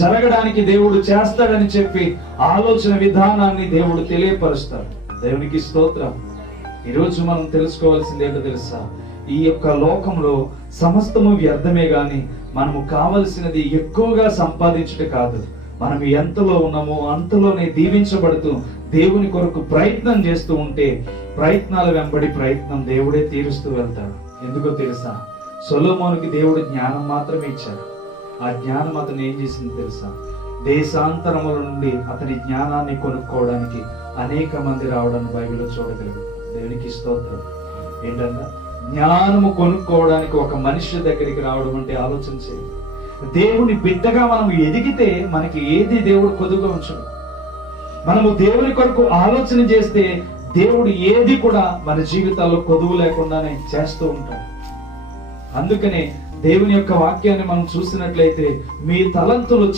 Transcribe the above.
జరగడానికి దేవుడు చేస్తాడని చెప్పి ఆలోచన విధానాన్ని దేవుడు తెలియపరుస్తాడు. దేవునికి స్తోత్రం. ఈరోజు మనం తెలుసుకోవాల్సింది ఏంటో తెలుసా? ఈ యొక్క లోకంలో సమస్తము వ్యర్థమే గాని మనము కావలసినది ఎక్కువగా సంపాదించుట కాదు. మనం ఎంతలో ఉన్నామో అంతలోనే దీవించబడుతూ దేవుని కొరకు ప్రయత్నం చేస్తూ ఉంటే ప్రయత్నాల వెంబడి ప్రయత్నం దేవుడే తీరుస్తూ వెళ్తాడు. ఎందుకో తెలుసా? సొలొమోనుకి దేవుడు జ్ఞానం మాత్రమే ఇచ్చాడు. ఆ జ్ఞానం అతను ఏం చేసింది తెలుసా? దేశాంతరముల నుండి అతని జ్ఞానాన్ని కొనుక్కోవడానికి అనేక మంది రావడాన్ని బైబిల్లో చూడగలరు. దేవునికి స్తోత్రం. ఏంటంటే జ్ఞానము కొనుక్కోవడానికి ఒక మనిషి దగ్గరికి రావడం అంటే ఆలోచన చేయాలి. దేవుని బిడ్డగా మనం ఎదిగితే మనకి ఏది దేవుడు కొదువుగా ఉంచడు. మనము దేవుని కొరకు ఆలోచన చేస్తే దేవుడు ఏది కూడా మన జీవితాల్లో కొదువు లేకుండానే చేస్తూ ఉంటాడు. అందుకనే దేవుని యొక్క వాక్యాన్ని మనం చూసినట్లయితే మీ తలంతులు